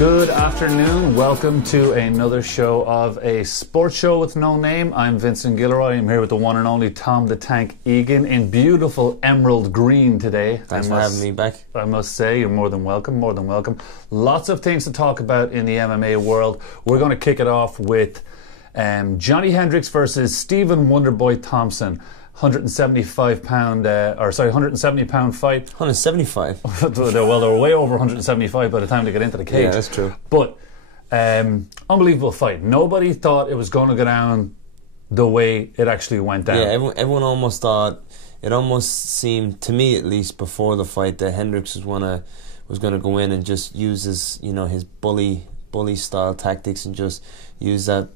Good afternoon. Welcome to another show of a sports show with no name. I'm Vincent Gilroy. I'm here with the one and only Tom the Tank Egan in beautiful emerald green today. Thanks for having me back. I must say, you're more than welcome, more than welcome. Lots of things to talk about in the MMA world. We're going to kick it off with Johny Hendricks versus Stephen Wonderboy Thompson. 170 pound fight. 175. Well, they were way over 175 by the time they get into the cage. Yeah, that's true. But unbelievable fight. Nobody thought it was going to go down the way it actually went down. Yeah, everyone almost thought, it almost seemed to me at least before the fight that Hendricks was going to go in and just use his bully style tactics and just use the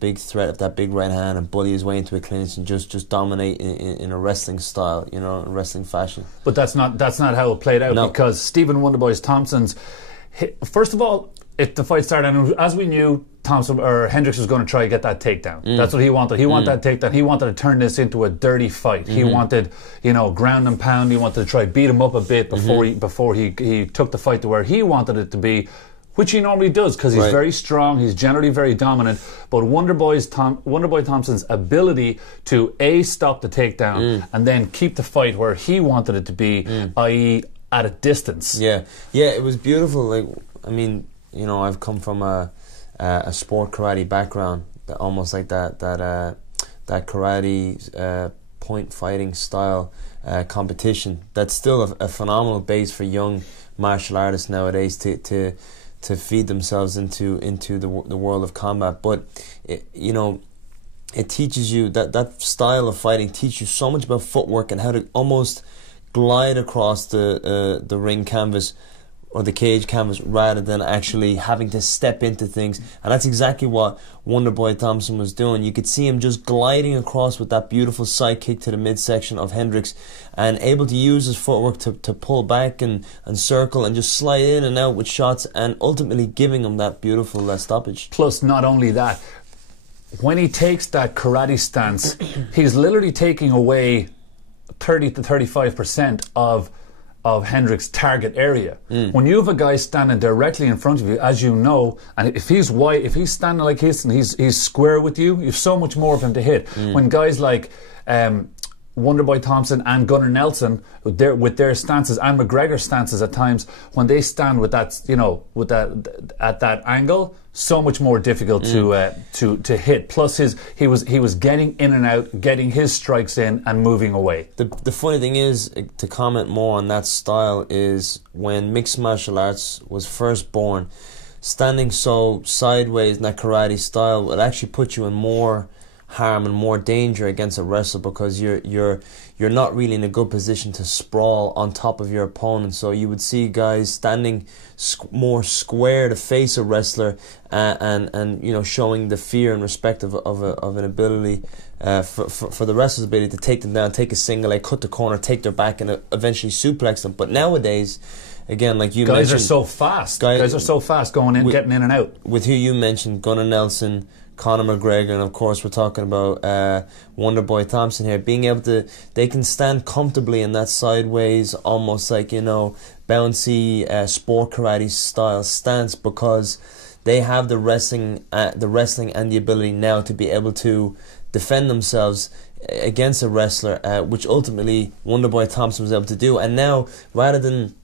big threat of that big right hand and bully his way into a clinch and just dominate in a wrestling style, in wrestling fashion. But that's not how it played out. No. Because Stephen Wonderboy Thompson's first of all, if the fight started, and as we knew, Hendricks was going to try to get that takedown. That's what he wanted. He wanted that takedown. He wanted to turn this into a dirty fight. He wanted, ground and pound. He wanted to try beat him up a bit before he took the fight to where he wanted it to be, which he normally does because he's very strong, he's generally very dominant. But Wonderboy Thompson's ability to stop the takedown and then keep the fight where he wanted it to be, i.e. at a distance. Yeah, it was beautiful. I've come from a sport karate background, almost like that karate point fighting style competition. That's still a phenomenal base for young martial artists nowadays to feed themselves into the world of combat. But it teaches you that style of fighting teaches you so much about footwork and how to almost glide across the ring canvas or the cage canvas rather than actually having to step into things. And that's exactly what Wonderboy Thompson was doing. You could see him just gliding across with that beautiful side kick to the midsection of Hendricks and able to use his footwork to pull back and circle and just slide in and out with shots and ultimately giving him that beautiful stoppage. Plus, not only that, when he takes that karate stance, he's literally taking away 30 to 35% of Hendricks' target area. When you have a guy standing directly in front of you, as you know, and if he's standing like this and he's square with you, you have so much more of him to hit. When guys like Wonderboy Thompson and Gunnar Nelson, with their stances and McGregor stances at times, when they stand with that, at that angle, so much more difficult to hit. Plus, he was getting in and out, getting his strikes in and moving away. The funny thing is, to comment more on that style, is when mixed martial arts was first born, standing so sideways in that karate style would actually put you in more harm and more danger against a wrestler because you're not really in a good position to sprawl on top of your opponent. So you would see guys standing more square to face a wrestler and showing the fear and respect of an ability for the wrestler's ability to take them down, take a single leg, cut the corner, take their back and eventually suplex them. But nowadays, again, like you mentioned, guys are so fast. Guys are so fast going in, getting in and out. With who you mentioned, Gunnar Nelson, Conor McGregor, and of course we're talking about Wonderboy Thompson here, being able to, they can stand comfortably in that sideways, almost like, bouncy sport karate style stance because they have the wrestling and the ability now to be able to defend themselves against a wrestler, which ultimately Wonderboy Thompson was able to do. And now, rather than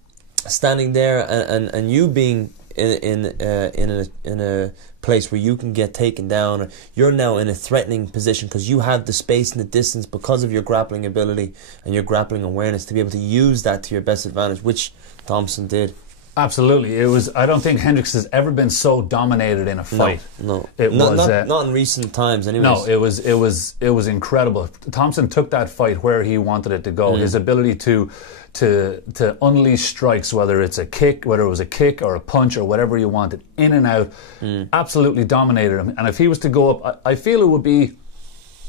standing there and you being in a place where you can get taken down, you're now in a threatening position because you have the space and the distance because of your grappling ability and your grappling awareness to be able to use that to your best advantage, which Thompson did. Absolutely. I don't think Hendricks has ever been so dominated in a fight. No. Not in recent times anyways. No, it was incredible. Thompson took that fight where he wanted it to go. His ability to unleash strikes, whether it was a kick or a punch or whatever you wanted, in and out, absolutely dominated him. And if he was to go up, I feel it would be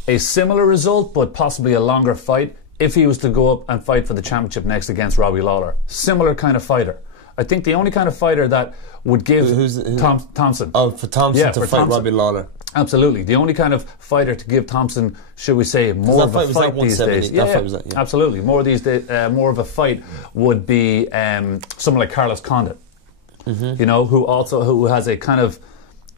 a similar result, but possibly a longer fight if he was to go up and fight for the championship next against Robbie Lawler. Similar kind of fighter. I think the only kind of fighter that would give Thompson. Oh, for Thompson to fight Robbie Lawler. Absolutely. The only kind of fighter to give Thompson, should we say, more of a fight these days. Absolutely. More of a fight would be someone like Carlos Condit. you know, who has a kind of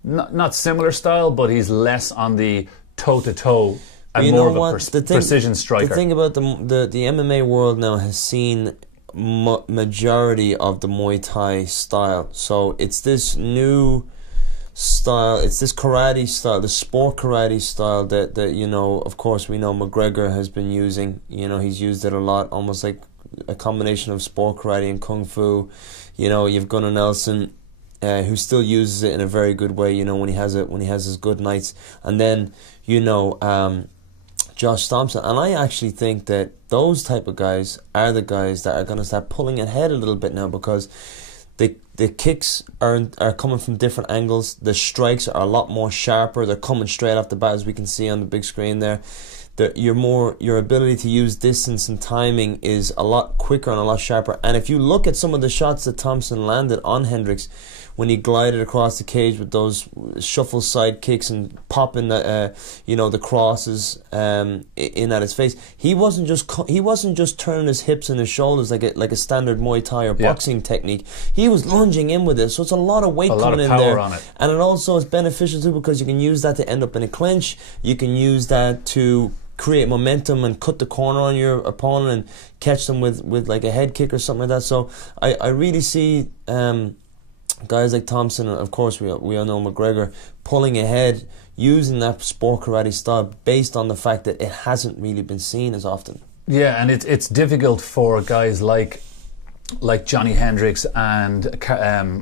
not similar style, but he's less on the toe-to-toe and more of a precision striker. The thing about the MMA world now has seen majority of the Muay Thai style. So it's this new style, it's this karate style, the sport karate style that you know, of course we know McGregor has been using. You know, he's used it a lot, almost like a combination of sport karate and kung fu. You know, you've Gunnar Nelson, who still uses it in a very good way, you know, when he has his good nights. And then, you know, Josh Thompson. And I actually think that those type of guys are the guys that are going to start pulling ahead a little bit now, because the kicks are coming from different angles. The strikes are a lot more sharper. They're coming straight off the bat, as we can see on the big screen there. Your ability to use distance and timing is a lot quicker and a lot sharper. And if you look at some of the shots that Thompson landed on Hendricks, when he glided across the cage with those shuffle side kicks and popping the crosses in at his face, he wasn't just turning his hips and his shoulders like a standard Muay Thai or boxing technique. He was lunging in with it, so it's a lot of weight coming in there, on it. And it also is beneficial too, because you can use that to end up in a clinch. You can use that to create momentum and cut the corner on your opponent and catch them with like a head kick or something like that. So I really see guys like Thompson, and of course we all know McGregor, pulling ahead using that sport karate style based on the fact that it hasn't really been seen as often. Yeah, and it's difficult for guys like Johny Hendricks and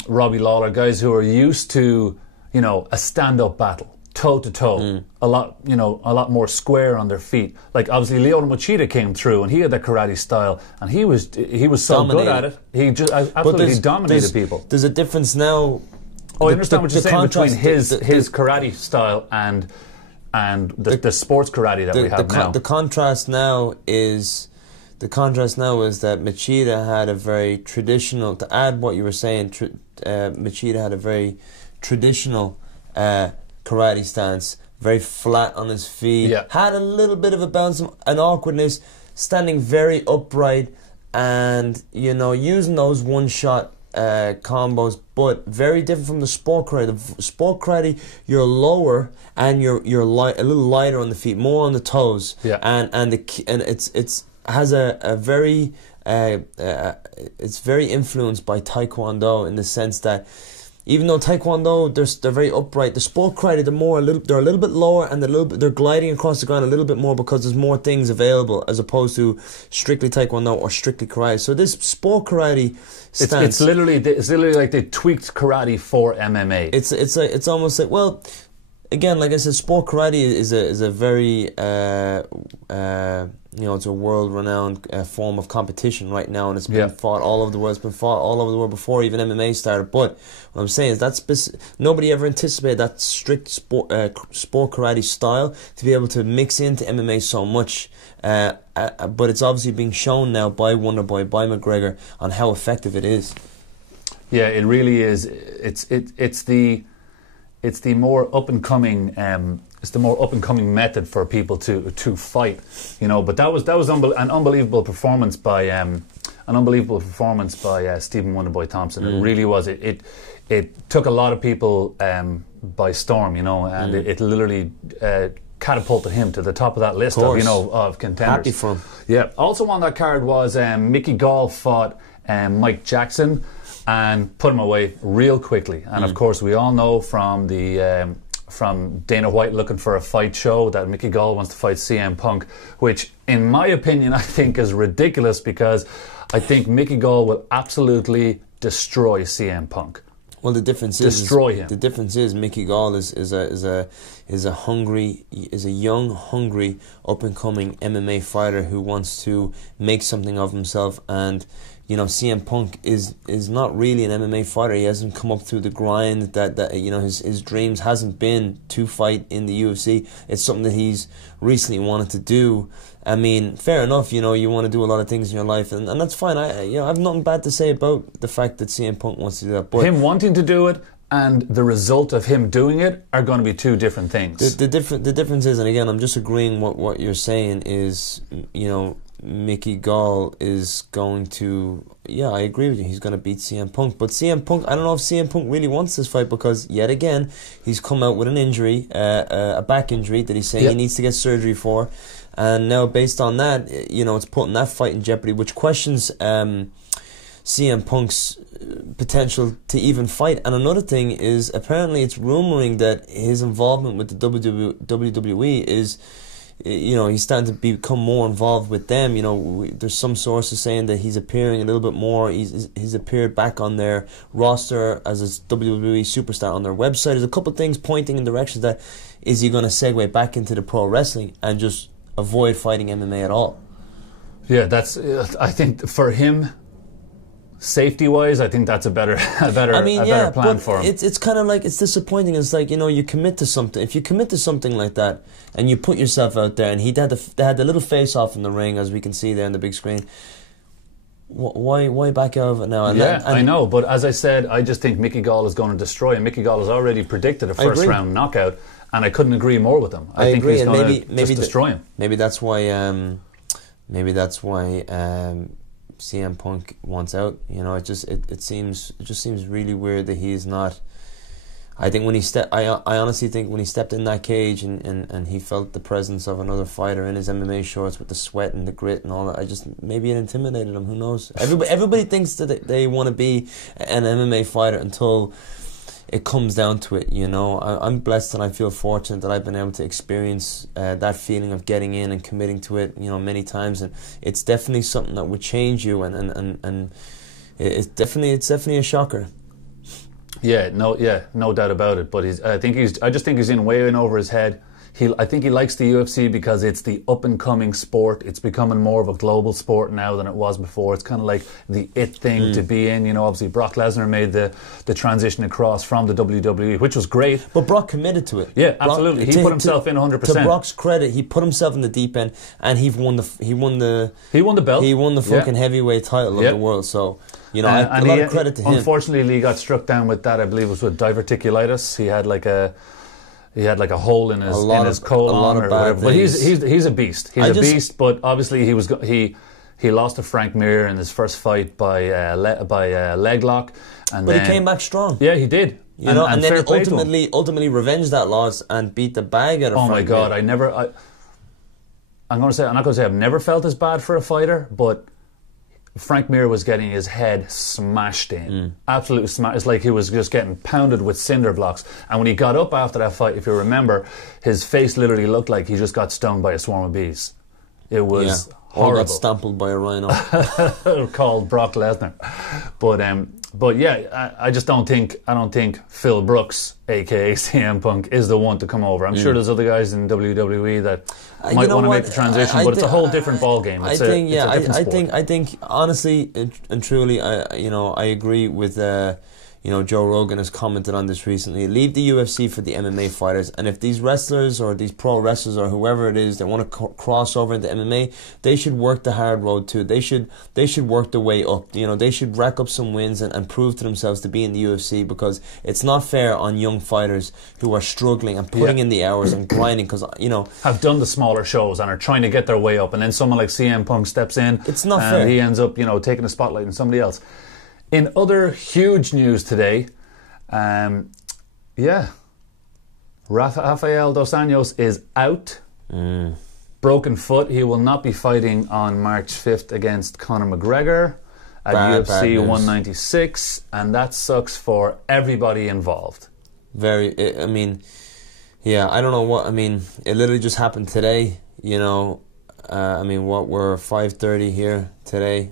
Robbie Lawler, guys who are used to, you know, a stand-up battle, toe-to-toe, a lot more square on their feet. Like, obviously Lyoto Machida came through and he had that karate style, and he was so good at it. He just absolutely dominated people. There's a difference now. I understand what you're saying between his karate style and the sports karate that we have now. The contrast now is that Machida had a very traditional, to add what you were saying, Machida had a very traditional karate stance, very flat on his feet, had a little bit of a bounce and awkwardness, standing very upright, and, you know, using those one-shot combos, but very different from the sport karate. The sport karate, you're lower and you're a little lighter on the feet, more on the toes, and it's has a very it's very influenced by Taekwondo, in the sense that even though Taekwondo, they're very upright, the sport karate, they're a little bit lower, and they're gliding across the ground a little bit more, because there's more things available as opposed to strictly Taekwondo or strictly karate. So this sport karate stance, it's literally like they tweaked karate for MMA. It's almost like, well, again, like I said, sport karate is a very it's a world-renowned form of competition right now, and it's been fought all over the world. It's been fought all over the world before even MMA started. But what I'm saying is nobody ever anticipated that strict sport karate style to be able to mix into MMA so much. But it's obviously being shown now by Wonderboy, by McGregor, on how effective it is. Yeah, it really is. It's the more up and coming. It's the more up and coming method for people to fight, you know. But that was an unbelievable performance by Stephen Wonderboy Thompson. It really was. It took a lot of people by storm, you know, and it literally catapulted him to the top of that list of contenders. Happy for him. Yeah. Also on that card was Micky Gall fought Mike Jackson and put him away real quickly. And of course, we all know from Dana White looking for a fight show that Micky Gall wants to fight CM Punk, which in my opinion I think is ridiculous, because I think Micky Gall will absolutely destroy CM Punk. Well, the difference is Micky Gall is a young, hungry, up and coming MMA fighter who wants to make something of himself. And you know, CM Punk is not really an MMA fighter. He hasn't come up through the grind that you know, his dreams hasn't been to fight in the UFC. It's something that he's recently wanted to do. I mean, fair enough, you know, you want to do a lot of things in your life, and that's fine. I have nothing bad to say about the fact that CM Punk wants to do that. But him wanting to do it and the result of him doing it are going to be two different things. The difference is, and again, I'm just agreeing what you're saying is, you know, Micky Gall is going to... Yeah, I agree with you. He's going to beat CM Punk. But CM Punk, I don't know if CM Punk really wants this fight because, yet again, he's come out with an injury, a back injury that he's saying he needs to get surgery for. And now, based on that, you know, it's putting that fight in jeopardy, which questions CM Punk's potential to even fight. And another thing is, apparently it's rumouring that his involvement with the WWE is... You know, he's starting to become more involved with them. You know, there's some sources saying that he's appearing a little bit more. He's appeared back on their roster as a WWE superstar on their website. There's a couple of things pointing in directions that is he going to segue back into the pro wrestling and just avoid fighting MMA at all? Yeah, that's. I think for him, safety-wise, I think that's a better plan for him. It's kind of like, it's disappointing. It's like, you know, you commit to something. If you commit to something like that and you put yourself out there, and they had the little face-off in the ring, as we can see there on the big screen. Why back out of it now? And I know, but as I said, I just think Micky Gall is going to destroy him. Micky Gall has already predicted a first-round knockout, and I couldn't agree more with him. I think he's going to just destroy him. Maybe that's why. CM Punk wants out. You know, it just seems really weird that he's not. I think when I honestly think when he stepped in that cage and he felt the presence of another fighter in his MMA shorts with the sweat and the grit and all that, maybe it intimidated him. Who knows? Everybody thinks that they want to be an MMA fighter until it comes down to it. You know, I'm blessed and I feel fortunate that I've been able to experience that feeling of getting in and committing to it, you know, many times, and it's definitely something that would change you, and it's definitely a shocker. No doubt about it. But I just think he's in way in over his head. I think he likes the UFC because it's the up-and-coming sport. It's becoming more of a global sport now than it was before. It's kind of like the it thing to be in. You know, obviously Brock Lesnar made the transition across from the WWE, which was great. But Brock committed to it. Yeah, absolutely. He put himself in 100%. To Brock's credit, he put himself in the deep end, and he won the belt. He won the fucking heavyweight title of the world. So, you know, a lot of credit to him. Unfortunately, he got struck down with that. I believe it was with diverticulitis. He had like a hole in his colon or whatever. But he's a beast. He's a beast. But obviously he lost to Frank Mir in his first fight by leg lock. But he came back strong. Yeah, he did. You know, and then ultimately revenged that loss and beat the bag out of Frank Mir. Oh my God! I'm not going to say I've never felt as bad for a fighter, but Frank Mir was getting his head smashed in. Absolutely smashed. It's like he was just getting pounded with cinder blocks. And when he got up after that fight, if you remember, his face literally looked like he just got stung by a swarm of bees. It was horrible. Or got stampled by a rhino. Called Brock Lesnar. But yeah, I don't think Phil Brooks, aka CM Punk, is the one to come over. I'm sure there's other guys in WWE that might want to make the transition, but it's a whole different ball game. I think honestly and truly, I agree with Joe Rogan has commented on this recently. Leave the UFC for the MMA fighters, and if these wrestlers or these pro wrestlers or whoever it is that want to cross over into MMA, they should work the hard road too. They should work their way up. You know, they should rack up some wins and prove to themselves to be in the UFC, because it's not fair on young fighters who are struggling and putting in the hours and grinding, because have done the smaller shows and are trying to get their way up, and then someone like CM Punk steps in. It's not fair. He ends up taking the spotlight on somebody else. In other huge news today, Rafel Dos Anjos is out. Broken foot. He will not be fighting on March 5th against Conor McGregor at UFC 196, and that sucks for everybody involved. I don't know what, it literally just happened today, we're 5:30 here today.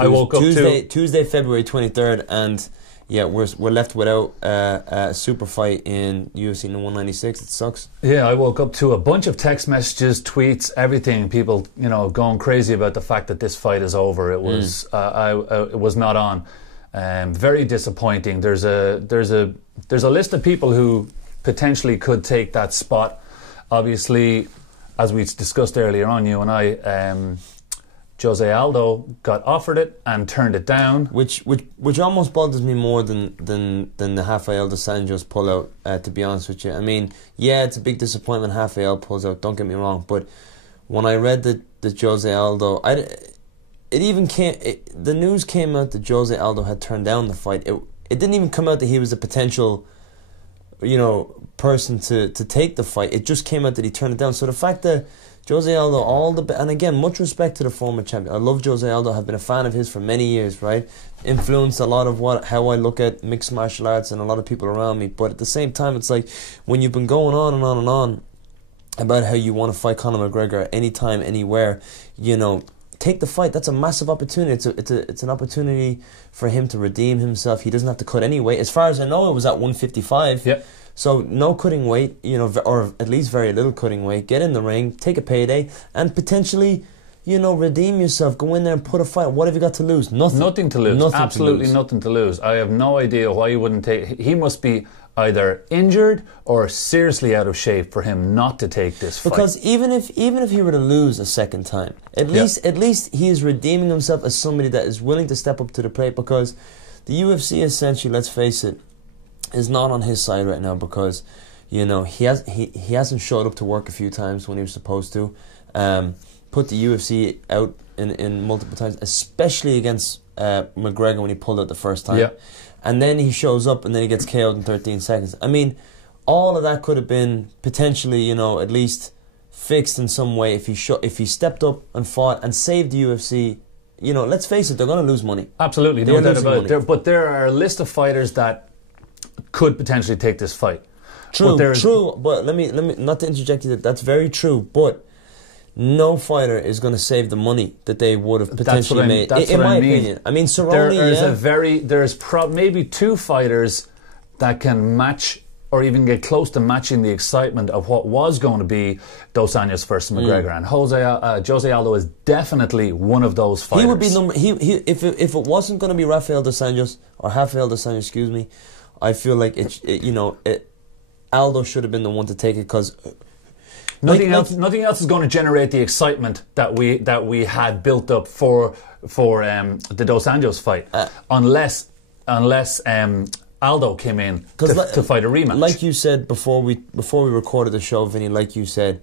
I woke up Tuesday, February 23rd, and we're left without a super fight in UFC 196. It sucks. Yeah, I woke up to a bunch of text messages, tweets, everything. People, going crazy about the fact that this fight is over. It was, it was not on. Very disappointing. There's a list of people who potentially could take that spot. Obviously, as we discussed earlier on, you and I. Jose Aldo got offered it and turned it down, which almost bothers me more than the Rafel Dos Anjos pullout. To be honest with you, it's a big disappointment. Rafel pulls out. Don't get me wrong, but when I read that Jose Aldo, the news came out that Jose Aldo had turned down the fight. It didn't even come out that he was a potential, person to take the fight. It just came out that he turned it down. So the fact that Jose Aldo, and again, much respect to the former champion. I love Jose Aldo. I've been a fan of his for many years, right? Influenced a lot of how I look at mixed martial arts and a lot of people around me. But at the same time, it's like when you've been going on and on and on about how you want to fight Conor McGregor anytime, anywhere, take the fight. That's a massive opportunity. It's an opportunity for him to redeem himself. He doesn't have to cut any weight. As far as I know, it was at 155. Yeah. So no cutting weight, or at least very little cutting weight. Get in the ring, take a payday, and potentially, redeem yourself. Go in there and put a fight. What have you got to lose? Nothing. Nothing to lose. Absolutely nothing to lose. I have no idea why you wouldn't take. He must be either injured or seriously out of shape for him not to take this fight. Because even if he were to lose a second time, at least he is redeeming himself as somebody that is willing to step up to the plate. Because the UFC, essentially, let's face it, is not on his side right now, because he hasn't showed up to work a few times when he was supposed to. Put the UFC out in multiple times, especially against McGregor when he pulled out the first time. Yeah. And then he shows up and then he gets KO'd in 13 seconds. I mean, all of that could have been potentially, at least fixed in some way if he stepped up and fought and saved the UFC. Let's face it, they're going to lose money. Absolutely, no doubt about it. But there are a list of fighters that could potentially take this fight. True. But let me not to interject you. That's very true. But no fighter is going to save the money that they would have potentially made. In my opinion, I mean, Cerrone. There's maybe two fighters that can match or even get close to matching the excitement of what was going to be Dos Anjos versus McGregor, and Jose Aldo is definitely one of those fighters. He would be if it wasn't going to be Rafel Dos Anjos or Rafel Dos Anjos, excuse me. I feel like Aldo should have been the one to take it, because nothing else is going to generate the excitement that we had built up for the Dos Anjos fight, unless Aldo came in to fight a rematch. Like you said before we recorded the show, Vinny, like you said,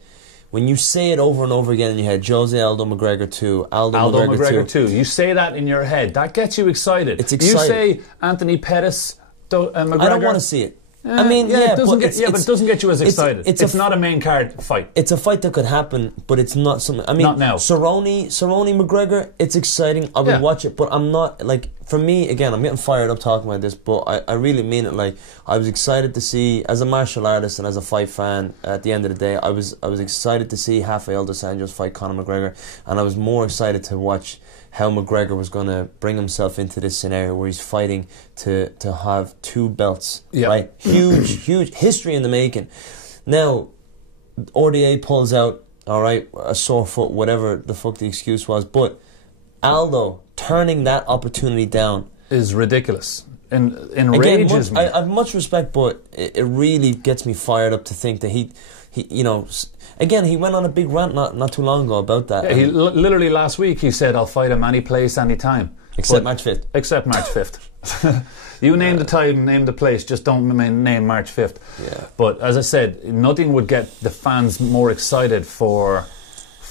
when you say it over and over again in your head, Jose Aldo McGregor 2, Aldo McGregor 2. You say that in your head, that gets you excited. It's exciting. You say Anthony Pettis, McGregor. I don't want to see it. I mean, but it doesn't get you as excited. It's not a main card fight. It's a fight that could happen, but it's not something. I mean, not now. Cerrone McGregor, it's exciting. I would watch it, but I'm not, for me, again, I'm getting fired up talking about this, but I really mean it. I was excited to see, as a martial artist and as a fight fan, at the end of the day, I was excited to see Rafel Dos Anjos fight Conor McGregor, and I was more excited to watch how McGregor was going to bring himself into this scenario where he's fighting to have two belts. Yeah. Right? Huge history in the making. Now, RDA pulls out, all right, a sore foot, whatever the fuck the excuse was, but Aldo turning that opportunity down is ridiculous. Enrages me. I have much respect, but it really gets me fired up to think that he again, he went on a big rant not too long ago about that. Yeah, he literally last week he said, "I'll fight him any place, any time, except March 5th." Except March 5th. You name the time, name the place, just don't name March 5th. Yeah. But as I said, nothing would get the fans more excited for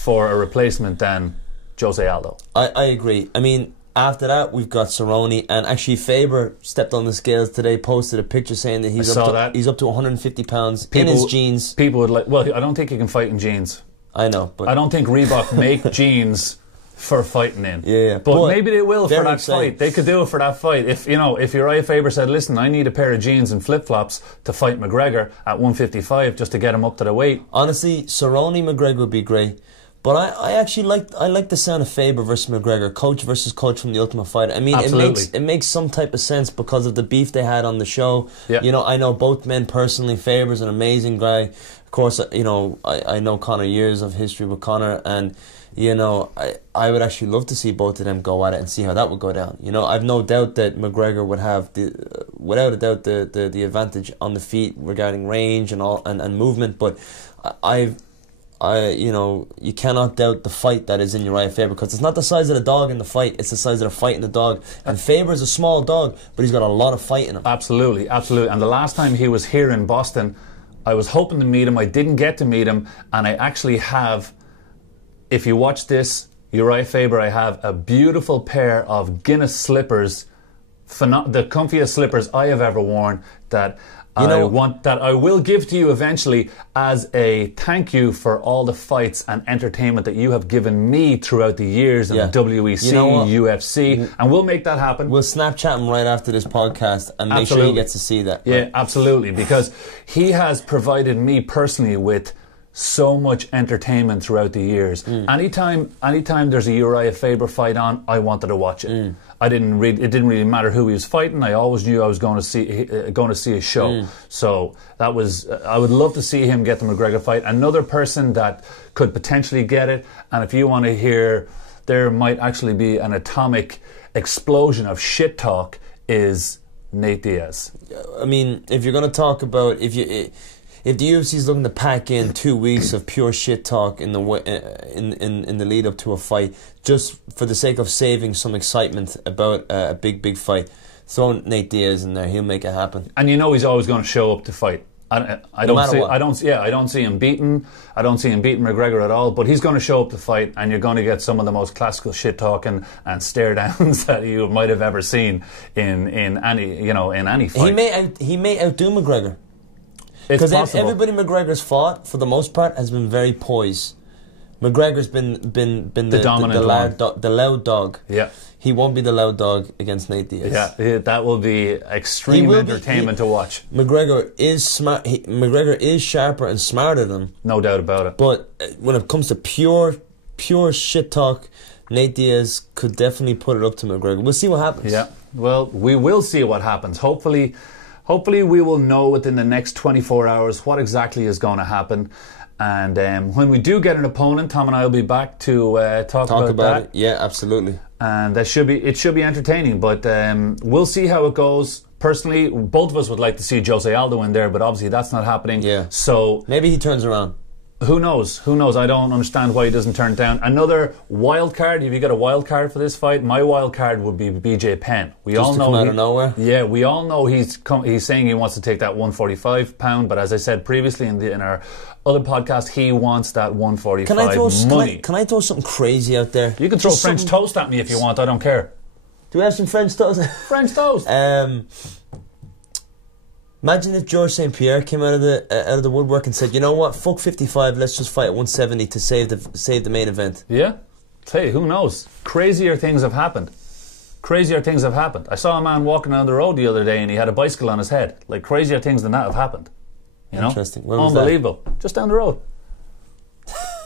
a replacement than Jose Aldo. I agree. I mean, after that, we've got Cerrone, and actually Faber stepped on the scales today, posted a picture saying that he's up to 150 pounds in his jeans. People would I don't think he can fight in jeans. I know, but I don't think Reebok make jeans for fighting in. Yeah. But maybe they will for that fight. They could do it for that fight. If Uriah Faber said, "Listen, I need a pair of jeans and flip-flops to fight McGregor at 155 just to get him up to the weight." Honestly, Cerrone McGregor would be great. But I actually like the sound of Faber versus McGregor, coach versus coach from The Ultimate Fighter. I mean, it makes some type of sense because of the beef they had on the show. Yeah. I know both men personally. Faber's an amazing guy. Of course, I know Conor, years of history with Conor, and I would actually love to see both of them go at it and see how that would go down. I've no doubt that McGregor would have without a doubt the advantage on the feet regarding range and all and movement, but you cannot doubt the fight that is in Uriah Faber, because it's not the size of the dog in the fight, it's the size of the fight in the dog. And Faber is a small dog, but he's got a lot of fight in him. Absolutely. And the last time he was here in Boston, I was hoping to meet him. I didn't get to meet him, and I actually have if you watch this, Uriah Faber, I have a beautiful pair of Guinness slippers, the comfiest slippers I have ever worn, that I will give to you eventually as a thank you for all the fights and entertainment that you have given me throughout the years in the WEC, UFC, and we'll make that happen. We'll Snapchat him right after this podcast and make sure he gets to see that. Yeah, absolutely, because he has provided me personally with so much entertainment throughout the years. Anytime there's a Uriah Faber fight on, I wanted to watch it. It didn't really matter who he was fighting. I always knew I was going to see a show. So that was I would love to see him get the McGregor fight. Another person that could potentially get it, and if you want to hear, there might actually be an atomic explosion of shit talk, is Nate Diaz. I mean, if you're going to talk about if the UFC is looking to pack in 2 weeks of pure shit talk in the lead up to a fight, just for the sake of saving some excitement about a big fight, throw Nate Diaz in there. He'll make it happen. And you know he's always going to show up to fight. I don't see him beating McGregor at all. But he's going to show up to fight, and you're going to get some of the most classical shit talking and stare downs that you might have ever seen in any fight. He may outdo McGregor. Because everybody McGregor's fought, for the most part, has been very poised. McGregor's been the dominant the loud dog. Yeah. He won't be the loud dog against Nate Diaz. Yeah, that will be extreme entertainment to watch. McGregor is smart. McGregor is sharper and smarter than him. No doubt about it. But when it comes to pure shit talk, Nate Diaz could definitely put it up to McGregor. We'll see what happens. Yeah. Well, we will see what happens. Hopefully we will know within the next 24 hours what exactly is going to happen. And when we do get an opponent, Tom and I will be back to talk about that. It. Yeah, absolutely. And it should be entertaining. But we'll see how it goes. Personally, both of us would like to see Jose Aldo in there, but obviously that's not happening. Yeah. So maybe he turns around. Who knows? I don't understand why he doesn't turn it down. Another wild card. Have you got a wild card for this fight? My wild card would be BJ Penn. We all know come out of nowhere. Yeah, we all know he's saying he wants to take that 145 pound. But as I said previously in our other podcast, he wants that 145 money. Can I throw something crazy out there? You can throw French toast at me if you want. I don't care. Do we have some French toast? French toast. Imagine if Georges St. Pierre came out of the woodwork and said, "You know what? Fuck 55. Let's just fight at 170 to save the main event." Yeah. Hey, who knows? Crazier things have happened. I saw a man walking down the road the other day, and he had a bicycle on his head. Like, crazier things than that have happened. You know? Interesting. Where was unbelievable. Just down the road.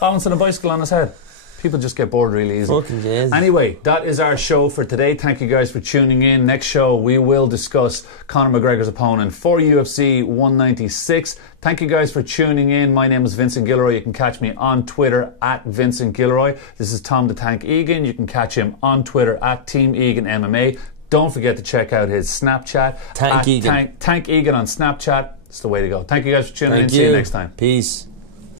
Balancing a bicycle on his head. People just get bored really easy. Fucking Jesus. Anyway, that is our show for today. Thank you guys for tuning in. Next show, we will discuss Conor McGregor's opponent for UFC 196. Thank you guys for tuning in. My name is Vincent Gilroy. You can catch me on Twitter at Vincent Gilroy. This is Tom the Tank Egan. You can catch him on Twitter at Team Egan MMA. Don't forget to check out his Snapchat. Tank Egan. Tank Egan on Snapchat. It's the way to go. Thank you guys for tuning in. See you next time. Peace.